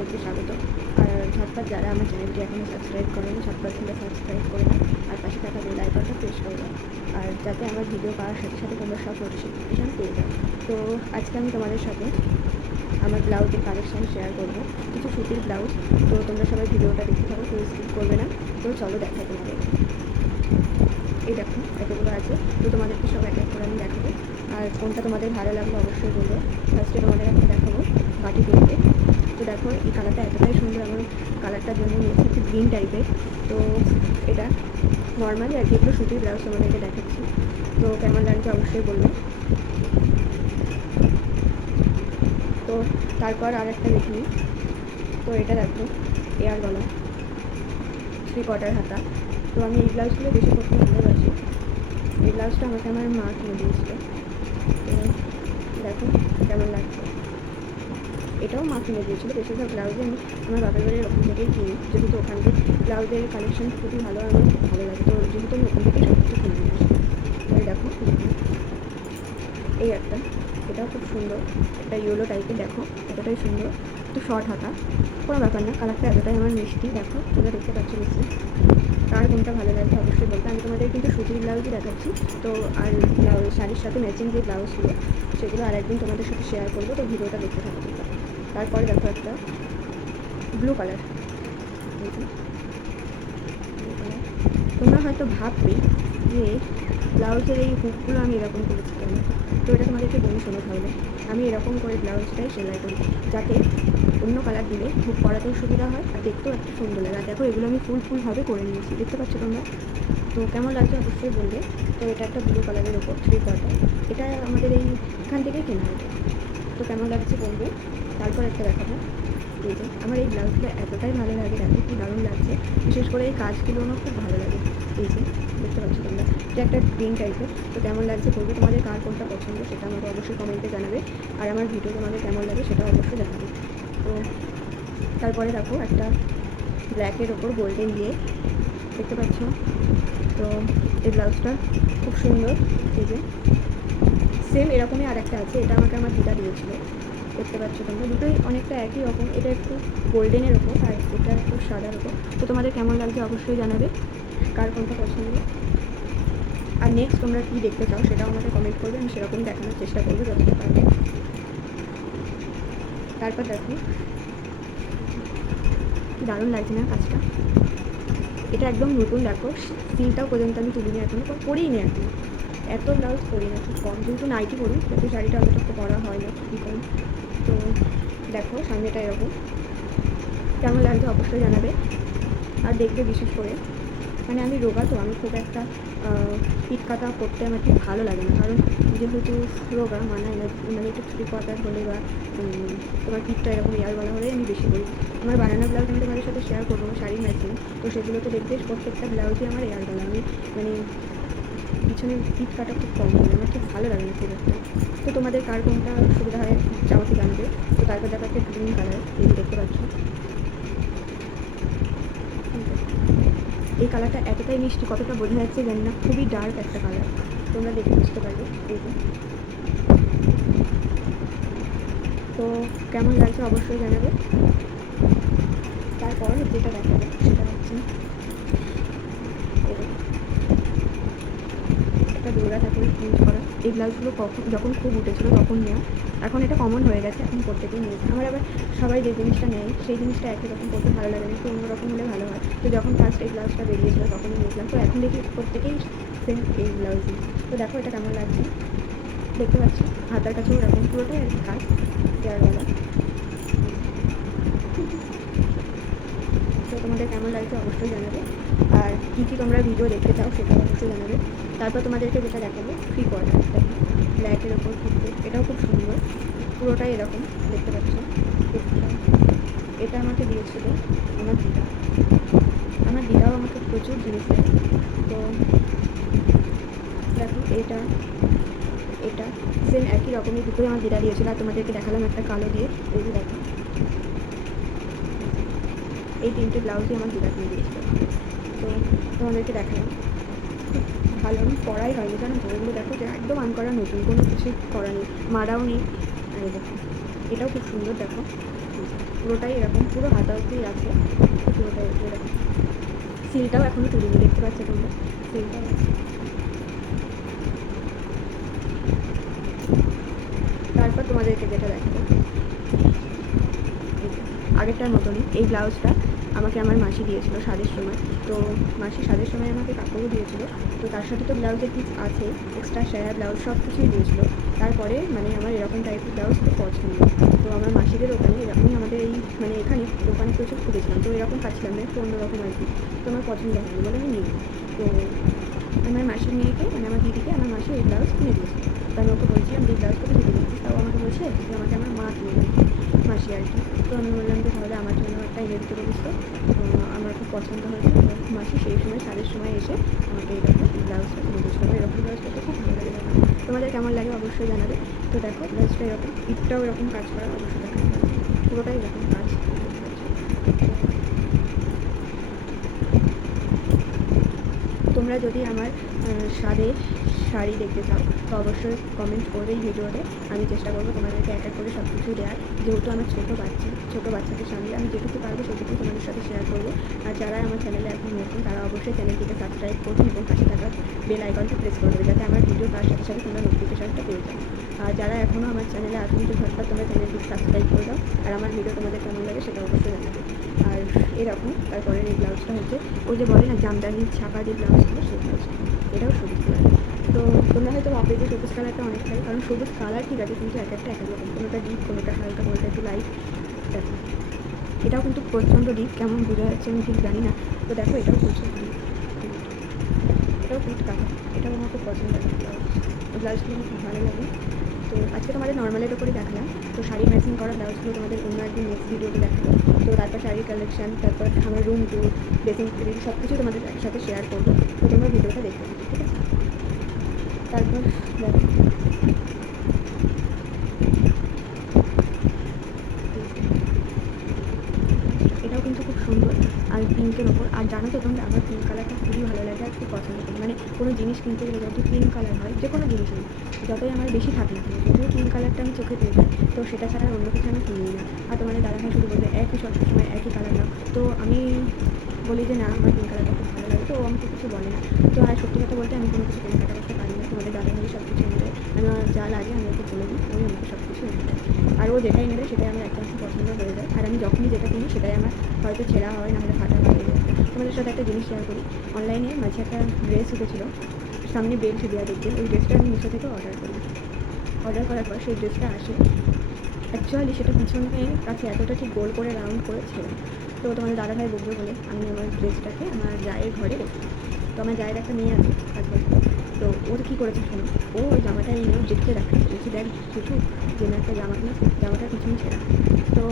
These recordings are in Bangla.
সবাইকে স্বাগত। আর ঝটপট যারা আমার চ্যানেলটি এখনও সাবস্ক্রাইব করেনি ঝটপট তোমরা সাবস্ক্রাইব করে দাও, আর পাশে থাকা বেল আইকনটা প্রেস করে দাও, আর যাতে আমার ভিডিও পাওয়ার সাথে সাথে তোমরা সব নোটিফিকেশান পেয়ে যাও। তো আজকে আমি তোমাদের সাথে আমার ব্লাউজের কালেকশান শেয়ার করবো, কিছু সুতির ব্লাউজ। তো তোমরা সবাই ভিডিওটা দেখতে থাকো, কেউ স্কিপ করবে না। তো চলো দেখাই তোমাদের। এই দেখো এতগুলো আছে, তো তোমাদেরকে সব এক এক করে আমি দেখাবো, আর কোনটা তোমাদের ভালো লাগলো অবশ্যই বলবো। ফার্স্টে তোমাদের একটা দেখাবো বাটি পিঙ্কে। তো দেখো এই কালারটা এতটাই সুন্দর, আমার কালারটার জন্য নিয়েছি একটু গ্রিন টাইপের। তো এটা নর্মালি আর কি, এগুলো সুতির ব্লাউজ তোমাদেরকে দেখাচ্ছি। তো কেমন লাগছে অবশ্যই বলবো। তো তারপর আর একটা দেখিনি। তো এটা দেখো এয়ার গলা, 3/4 হাতা। তো আমি এই ব্লাউজগুলো বেশি করতে ভালোবাসি। এই ব্লাউজটা আমাকে আমার মা কিনে দিয়েছিল। তো দেখো কেমন লাগছে। এটাও মা কিনে দিয়েছিলো। বেশিরভাগ ব্লাউজে আমি আমার বাপের বাড়ির ওখান থেকেই কিনি, যেহেতু ওখান থেকে ব্লাউজের কালেকশন খুবই ভালো, আমার খুব ভালো লাগে। তো যেহেতু আমি ওখান থেকে সব কিছু কিনে নিয়ে আসি। তো দেখো এই একটা, এটাও খুব সুন্দর, একটা ইয়েলো টাইপের। দেখো এতটাই সুন্দর, একটু শর্ট হাতা, কোনো ব্যাপার না। কালারটা এতটাই আমার মিষ্টি, দেখো তোমরা দেখতে পাচ্ছ মিষ্টি। কার কোনটা ভালো লাগছে অবশ্যই বলতে। আমি তোমাদের কিন্তু সুতির ব্লাউজই দেখাচ্ছি। তো আর ব্লাউজ শাড়ির সাথে ম্যাচিং যে ব্লাউজগুলো সেগুলো আর একদিন তোমাদের সাথে শেয়ার করবো। তো ভিডিওটা দেখতে থাকো তোমরা। তারপরে দেখো একটা ব্লু কালার। তোমরা হয়তো ভাববে যে ব্লাউজের এই হুকগুলো আমি এরকম করেছি কেন। তো এটা তোমাদেরকে বলি শোনো তাহলে। আমি এরকম করে ব্লাউজটাই সেলাই করি, যাতে অন্য কালার দিলে হুক করাতেও সুবিধা হয় আর দেখতেও একটা সুন্দর লাগে। আর দেখো এগুলো আমি ফুলভাবে করে নিয়েছি, দেখতে পাচ্ছ তোমরা। তো কেমন লাগছে অবশ্যই বলবে। তো এটা একটা ব্লু কালারের ওপর 3/4, এটা আমাদের এখান থেকেই কেনা হতো। তো কেমন লাগছে বলবে। তারপর একটা দেখাবো, এই যে আমার এই ব্লাউজগুলো এতটাই ভালো লাগে, দেখো কি দারুণ লাগছে। বিশেষ করে এই কাজগুলো আমার খুব ভালো লাগে। এই যে দেখতে পাচ্ছ তোমরা, এটা একটা গ্রিন টাইপের। তো কেমন লাগছে বলবে, তোমাদের কার কোনটা পছন্দ সেটা আমাকে অবশ্যই কমেন্টে জানাবে, আর আমার ভিডিও তোমাদের কেমন লাগে সেটা অবশ্যই জানাবে। তো তারপরে দেখো একটা ব্ল্যাকের ওপর গোল্ডেন দিয়ে, দেখতে পাচ্ছ। তো এই ব্লাউজটা খুব সুন্দর। এই যে সেম এরকমই আর একটা আছে, এটা আমাকে আমার দিদা দিয়েছিল। দেখতে পাচ্ছ তোমরা, দুটোই অনেকটা একই রকম। এটা একটু গোল্ডেনের ওপর আর এটা একটু সাদার ওপর। তো তোমাদের কেমন লাগছে অবশ্যই জানাবে, কার কোনটা পছন্দ। আর নেক্সট তোমরা কী দেখতে চাও সেটাও আমাকে কমেন্ট করবে, আমি সেরকম দেখানোর চেষ্টা করবো যতটা পারবো। তারপর দেখো কি দারুণ লাগছে না কাজটা। এটা একদম নতুন, দেখো সিলটাও পর্যন্ত আমি তুলিনি এখনো, পরিই নি এখন। এত ব্লাউজ পরি না, খুব কম, যেহেতু নাইটি পরি যাতে শাড়িটা অতটা তো পরা হয় না, খুবই কম। তো দেখো সামনেটা এরকম, কেমন লাগছে অবশ্যই জানাবে। আর দেখবে বিশেষ করে, মানে আমি রোগা, তো আমি খুব একটা পিঠ কাটা করতে আমার ঠিক ভালো লাগে না, কারণ যেহেতু রোগা মানায় না। মানে একটু 3/4 হলে বা তোমার পিঠটা এরকম এয়ার বলা হলে আমি বেশি করি। আমার বানানো ব্লাউজ আমি তোমাদের সাথে শেয়ার করবো, শাড়ির ম্যাচিং। তো সেগুলোতে দেখবে প্রত্যেকটা ব্লাউজই আমার এয়ার বলা। আমি মানে পিছনে পিঠ কাটা খুব কম হয়, আমার খুব ভালো লাগে না খুব একটা। তো তোমাদের কার কোনটা সুবিধা হয় আমাকে জানবে। তো তারপর দেখো একটা গ্রিন কালার, এই দেখতে পাচ্ছ। এই কালারটা এতটাই মিষ্টি, কতটা বোঝা যাচ্ছে জানি না, খুবই ডার্ক একটা কালার, তোমরা দেখে বুঝতে পারবে। এই যে তো কেমন লাগছে অবশ্যই জানাবে। তারপর যেটা দেখাবে সেটা হচ্ছে একটা দুর্গা ঠাকুরের ইউজ করা। এই ব্লাউজগুলো যখন খুব উঠেছিলো তখন নেওয়া, এখন এটা কমন হয়ে গেছে, এখন প্রত্যেকেই নিয়েছে। আমার আবার সবাই যে জিনিসটা নেয় সেই জিনিসটা একই রকম করতে ভালো লাগে না, একটু অন্যরকম হলে ভালো হয়। তো যখন ফার্স্ট এই ব্লাউজটা বেরিয়েছিলো তখনই নিয়েছিলাম। তো এখন দেখি প্রত্যেকেই সেম এই ব্লাউজই। তো দেখো এটা কেমন লাগছে, দেখতে পাচ্ছি হাতার কাছেও এরকম পুরোটাই আর কি কাজ দেওয়ারবেলা। তো তোমাদের কেমন লাগছে অবশ্যই জানাবে, আর কী কী তোমরা ভিডিও দেখতে চাও সেটাও অবশ্যই জানাবে। তারপর তোমাদেরকে যেটা দেখাবো 3/4, দেখো ব্ল্যাকের ওপর ঘুরতে, এটাও খুব সুন্দর, পুরোটাই এরকম দেখতে পাচ্ছ। এটা আমাকে দিয়েছিল আমার দিদা। আমার দিদাও আমাকে প্রচুর জিনিস দেয়। তো দেখো এটা সেম একই রকমই দুটোই আমার দিদা দিয়েছিল। আর তোমাদেরকে দেখালাম একটা কালো দিয়ে, এই যে দেখো এই 3টে ব্লাউজই আমার দিদা কিনে দিয়েছিল। তো তোমাদেরকে দেখালাম, ভালো আমি পরাই হয়নি জানো তো। এগুলো দেখো যে একদম আনকরা নতুন, কোনো কিছু করা নেই, মারাও নেই। আর দেখো এটাও খুব সুন্দর, দেখো পুরোটাই এরকম, পুরো হাতা অবধি আছে, পুরোটাই এরকম। সিলটাও এখনও তুলিনি, দেখতে পাচ্ছ তোমরা, সিলটাও আছে। তারপর তোমাদেরকে যেটা দেখাবো, আগেরটার মতনই এই ব্লাউজটা আমাকে আমার মাসি দিয়েছিল সাজের সময়। তো মাসি সাজের সময় আমাকে কাপড়ও দিয়েছিল, তো তার সাথে তো ব্লাউজের পিস আছে, এক্সট্রা সায়া ব্লাউজ সব কিছুই দিয়েছিল। তারপরে মানে আমার এরকম টাইপের ব্লাউজ খুব পছন্দ। তো আমার মাসিদের ওখানে আমি আমাদের এই মানে এখানে দোকানে প্রচুর খুঁজেছিলাম, তো এরকম পাচ্ছিলাম না, একটু অন্যরকম আর কি। তো আমার পছন্দ হয়নি বলে আমি নিই। তো আমার মাসির মেয়েকে মানে আমার দিদিকে আমার মাসি এই ব্লাউজ কিনে দিয়েছিল। তো আমি ওকে বলছিলাম যে এই ব্লাউজ কোথায় দিতে দিচ্ছিস, তাও আমাকে বলছে যে আমাকে আমার মা কিনে দেবে, মাসি আর কি। তো আমি বললাম যে তাহলে আমার জন্য একটা এনে দিতে বলিস। তো আমার খুব পছন্দ হয়েছে। তো মাসি সেই সময় সাজের সময় এসে আমাকে এইরকম ব্লাউজটা কিনে দিয়েছিল। এরকম ব্লাউজটা তো খুব ভালো লাগে আমার। তোমাদের কেমন লাগে অবশ্যই জানাবে। তো দেখো ব্লাউজটা এরকম, পিঠটাও এরকম কাজ করা, অবশ্যই দেখা পুরোটাই এরকম কাজ। তোমরা যদি আমার স্বাদের শাড়ি দেখতে চাও তো অবশ্যই কমেন্ট করবে এই ভিডিওতে। আমি চেষ্টা করবো তোমাদেরকে এক এক করে সব কিছু দেওয়ার, যেহেতু আমার ছোটো বাচ্চাদের সামনে আমি যেটুকু পারবো সেটুকু তোমাদের সাথে শেয়ার করবো। আর যারা আমার চ্যানেলে এখন নতুন তারা অবশ্যই চ্যানেলটিকে সাবস্ক্রাইব করবে এবং পাশে থাকা বেল আইকনটি প্রেস করে দেবে, যাতে আমার ভিডিও তার সাথে সাথে তোমরা নোটিফিকেশানটা পেয়ে যাও। আর যারা এখনও আমার চ্যানেলে আসুন তো ঝটপট তোমরা চ্যানেলটিকে সাবস্ক্রাইব করে দাও, আর আমার ভিডিও তোমাদের কেমন লাগে সেটা অবশ্যই জানাবে। আর এরকম তারপরে এই ব্লাউজটা হচ্ছে ওই যে বলে না জামদানির ছাপা যে ব্লাউজগুলো, সেই ব্লাউজটা, এটাও সবুজ কালার। তো তোমরা হয়তো ভাববে যে সবুজ কালারটা অনেকটাই, কারণ সবুজ কালার ঠিক আছে কিন্তু এক একটা এক এক রকম, কোনোটা ডিপ, কোনোটা হালকা, কোনোটা একটু লাইট। দেখো এটাও কিন্তু প্রচণ্ড ডিপ, কেমন বোঝা যাচ্ছে আমি ঠিক জানি না। তো দেখো এটাও প্রচুর ডিপ, এটাও পিট কাটা, এটাও আমার খুব পছন্দ লাগে ব্লাউজ। ব্লাউজগুলো আমার খুব ভালো লাগে। তো আজকে তোমাদের নর্মালের ওপরে দেখালাম। তো শাড়ি ম্যাচিং করা ব্লাউজগুলো তোমাদের অন্য একদিন নেক্সট ভিডিওতে দেখাবো। তো তারপর শাড়ির কালেকশান, তারপর আমার রুম ট্যুর, ড্রেসিং টেবিল সব কিছু তোমাদের একসাথে শেয়ার করবো। তো তোমরা ভিডিওটা দেখতে পাবে, ঠিক আছে। তারপর দেখো এটাও কিন্তু খুব সুন্দর, আর পিঙ্কের ওপর। আর জানো তো তোমরা আমার পিঙ্ক কালারটা খুবই ভালো লাগে আর খুব পছন্দ করি। মানে কোনো জিনিস কিনতে গেলে যত পিঙ্ক কালার হয়, যে কোনো জিনিসই যতই আমার বেশি থাকে না যদিও পিঙ্ক কালারটা আমি চোখে পেয়ে যাই, তো সেটা ছাড়া অন্য কিছু আমি কিনি না। আর তোমাদের দাদাভাই শুধু বলবে একই সব সময় একই কালার নাও, তো আমি বলি যে না আমার পিঙ্ক কালারটা খুব ভালো লাগে, তো আমাকে কিছু বলে না। তো আর সত্যি কথা বলতে আমি কোনো কিছু কেনাকাটা করতে পারি না, তোমাদের দাদাভাই সব কিছু এনে দেয়, আমার যা লাগে আমি ওকে বলে দিই, ওই আমাকে সব কিছু এনে দেয়। আর ও যেটাই এনে দেয় সেটাই আমার একটা পছন্দ হয়ে যায়। আর আমি যখনই যেটা কিনি সেটাই আমার হয়তো ছেঁড়া হয়, নাহলে ফাটা হয়। তোমাদের সাথে একটা জিনিস শেয়ার করি, অনলাইনে মাঝে একটা ড্রেস উঠেছিলো, সামনে বেল্ট দেওয়া দেখতে, ওই ড্রেসটা আমি মিশো থেকে অর্ডার করি। অর্ডার করার পর সেই ড্রেসটা আসে, অ্যাকচুয়ালি সেটা পিছনের কাছে এতটা ঠিক গোল করে রাউন্ড করে ছিল। তো তোমাদের দাদাভাই বলবে বলে আমি আমার ড্রেসটাকে আমার জায়ের ঘরে রেখে, তো আমার জায়ের একটা মেয়ে আছে 5 বছর। তো ওর কী করেছে শোনো, ও ওই জামাটা এনে দেখতে দেখাচ্ছে, বলছি দেখ কিছু যে না একটা জামা কিনে, জামাটা পিছনে ছেঁড়া। তো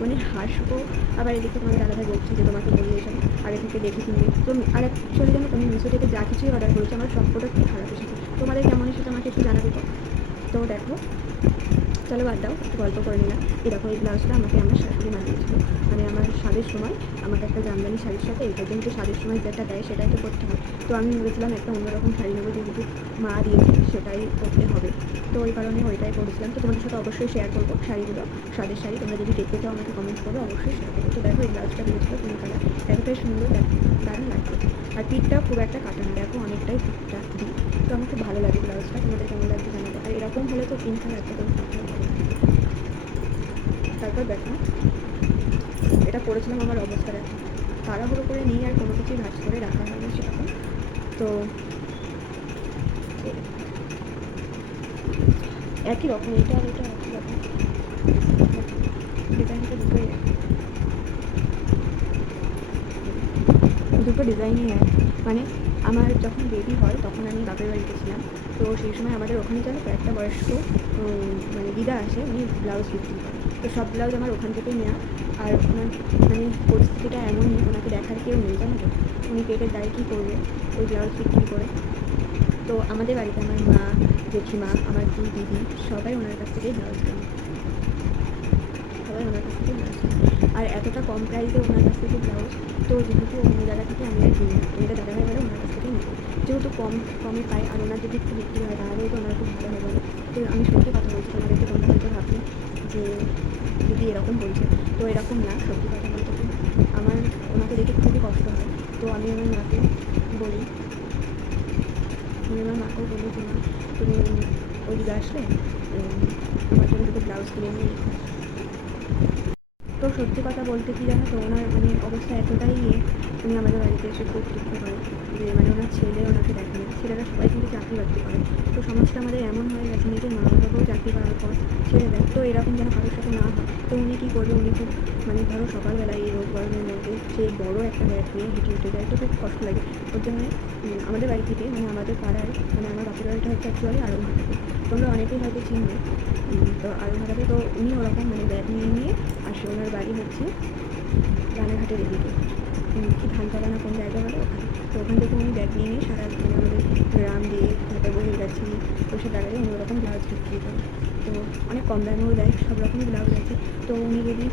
মানে হাসবো, আবার এদিকে তোমাদের দাদাভাই বলছে যে তোমাকে বলি এসব আগে থেকে দেখে কিনবে। তো আর অ্যাকচুয়ালি জানো তুমি মিশো থেকে যা কিছুই অর্ডার করেছো আমার সব প্রোডাক্টই খারাপ এসেছে। তোমাদের কেমন এসেছে আমাকে একটু জানাবে তো। তো দেখো চলো বাদ দাও, একটু গল্প করে নিলাম। এরকম এই ব্লাউজটা আমাকে আমার শাশুড়ি বানিয়েছিল, মানে আমার স্বাদের সময় আমাকে একটা জামদানি শাড়ির সাথে এটা যেহেতু স্বাদের সময় যেটা দেয় সেটাই তো করতে হয়। তো আমি ভেবেছিলাম একটা অন্যরকম শাড়ি নেবো, যেহেতু মা দিয়েছে সেটাই করতে হবে, তো ওই কারণে ওইটাই করেছিলাম। তো তোমাদের সাথে অবশ্যই শেয়ার করবো শাড়িগুলো, স্বাদের শাড়ি তোমরা যদি দেখতে চাও আমাকে কমেন্ট করো, অবশ্যই শেয়ার করবো। তো দেখো এই ব্লাউজটা দিয়েছিল পিঙ্ক কালার, এতটাই সুন্দর, দারুণ লাগছে। আর পিঠটাও খুব একটা কাটা না, দেখো অনেকটাই পিঠটা দিই। তো আমার খুব ভালো লাগে ব্লাউজটা, তোমাদের কেমন লাগছে জানাবো। আর এরকম হলে তো পিঙ্ক কালার একটা তারপর দেখো এটা করেছিলাম আমার অবস্থা দেখো, তাড়াহুড়ো করে নিয়ে আর কোনো কিছুই ভাজ করে রাখা হয়নি সেরকম। তো একই রকম এটা আর এটা একই রকম, ডিজাইনটা দুটো ডিজাইনই এক। মানে আমার যখন বেবি হয় তখন আমি বাপের বাড়িতে ছিলাম, তো সেই সময় আমাদের ওখানে যেন একটা বয়স্ক মানে দিদা আসে, উনি ব্লাউজ বিক্রি করে, তো সব ব্লাউজ আমার ওখান থেকেই নেওয়া। আর ওনার মানে পরিস্থিতিটা এমনই, ওনাকে দেখার কেউ নেই জানো তো, উনি পেটের দায় কী করবে ওই ব্লাউজ বিক্রি করে। তো আমাদের বাড়িতে আমার মা, জেঠিমা, আমার দিদি সবাই ওনার কাছ থেকেই ব্লাউজ কেনে, সবাই ওনার কাছ থেকে ব্লাউজ কেনে। আর এতটা কম প্রাইসে ওনার কাছ থেকে ব্লাউজ, তো যেহেতু অন্য জায়গা থেকে আমি আর কিনি না, এটা দাদাভাই বলে ওনার কাছ থেকেই নিই, যেহেতু কমে পাই আর ওনার যদি একটু বিক্রি হয় তাহলেও তো ওনার খুব ভালো হবে। তো আমি সত্যি কথা বলছি তোমাদেরকে, তোমরা হয়তো ভাবি যে দিদি এরকম বলছে, তো এরকম না। সত্যি কথা বলতে কি, আমার ওনাকে দেখে খুবই কষ্ট হয়। তো আমি আমার মাকে বলি, আমি আমার মাকেও বলি যে মা, তুমি ওইদিকে আসলে আমার জন্য দুটো ব্লাউজ কিনে নিয়ে এসো। তো সত্যি কথা বলতে কি জানো তো, ওনার মানে অবস্থা এতটাই উনি আমাদের বাড়িতে এসে খুব দুঃখ করে যে মানে ওনার ছেলে ওনাকে দেখে না। ছেলেরা সবাই কিন্তু চাকরি বাকরি করে, তো সমাজটা আমাদের এমন হয়ে গেছে, নিজের মা বাবাকেও চাকরি করার পর ছেড়ে দেয়। তো এরকম যেন কারোর সাথে না হয়। তো উনি কী করবে, উনি খুব মানে ধরো সকালবেলায় এই রোদ গরমের মধ্যে সে বড়ো একটা ব্যাগ নিয়ে হেঁটে হেঁটে যায়, তো খুব কষ্ট লাগে। ওর জন্য আমাদের বাড়ি থেকে মানে আমাদের পাড়ায় মানে আমার বাপের বাড়িটা হচ্ছে অ্যাকচুয়ালি আরংঘাটাতে, তোমরা অনেকেই হয়তো চিনবে। তো আরংঘাটাতে তো উনি ওরকম মানে ব্যাগ নিয়ে নিয়ে আসে। ওনার বাড়ি হচ্ছে রানাঘাটের এদিকে, কি ধানতলা না কোন জায়গা বলে ওখানে। তো ওখান থেকে উনি ব্যাগ নিয়ে নিয়ে সারা মানে আমাদের গ্রাম দিয়ে তারপর বহির গাছি ওইসব জায়গায় উনি ওরকম ব্লাউজ বিক্রি করে। তো অনেক কম দামেও দেয়, সব রকমই ব্লাউজ আছে। তো উনি যদি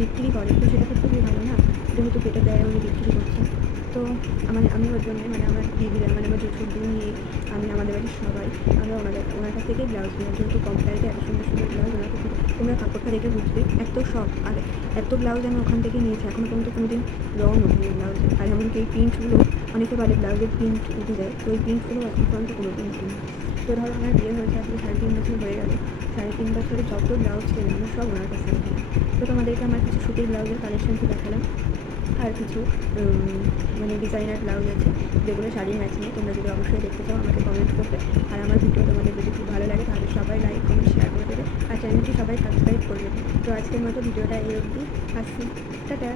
বিক্রি করে তো সেটা তো খুবই ভালো না, যেহেতু কেটে দেয় উনি বিক্রি করছে। তো আমি ওর জন্য মানে আমার দিদিরা মানে আমার জুঠুর নিয়ে আমি আমাদের বাড়ির সবাই আমরা ওনার কাছ থেকেই ব্লাউজ নিই, যেহেতু কম প্রাইসে এত সুন্দর সুন্দর ব্লাউজ ওনার কাছে। তোমরা কাপড়টা দেখে বুঝবে এত শখ, আর এত ব্লাউজ আমি ওখান থেকে নিয়েছি, এখনও পর্যন্ত কোনো দিন রং ওঠেনি ব্লাউজে। আর এমনকি এই প্রিন্টগুলো অনেকে বলে ব্লাউজের প্রিন্ট উঠে যায়, তো ওই প্রিন্টগুলো এখন পর্যন্ত কোনো দিন উঠেনি। তো ধরো আমার বিয়ে হয়েছে আজকে 3.5 বছর হয়ে গেল, 3.5 বছরে যত ব্লাউজ কিনে আমার সব ওনার কাছে থেকে। তো তোমাদেরকে আমার কিছু সুতির ব্লাউজের কালেকশনটি দেখালাম, আর কিছু মানে ডিজাইনার ব্লাউজ আছে যেগুলো শাড়ির ম্যাচিংয়ে। তোমরা যদি অবশ্যই দেখতে চাও আমাকে কমেন্ট করবে। আর আমার ভিডিও তোমাদের যদি খুব ভালো লাগে তাহলে সবাই লাইক কমেন্ট শেয়ার করে দেবে, আর চ্যানেলটি সবাই সাবস্ক্রাইব করে দেবে। তো আজকের মতো ভিডিওটা এই অবধি, আসছি, টাটা।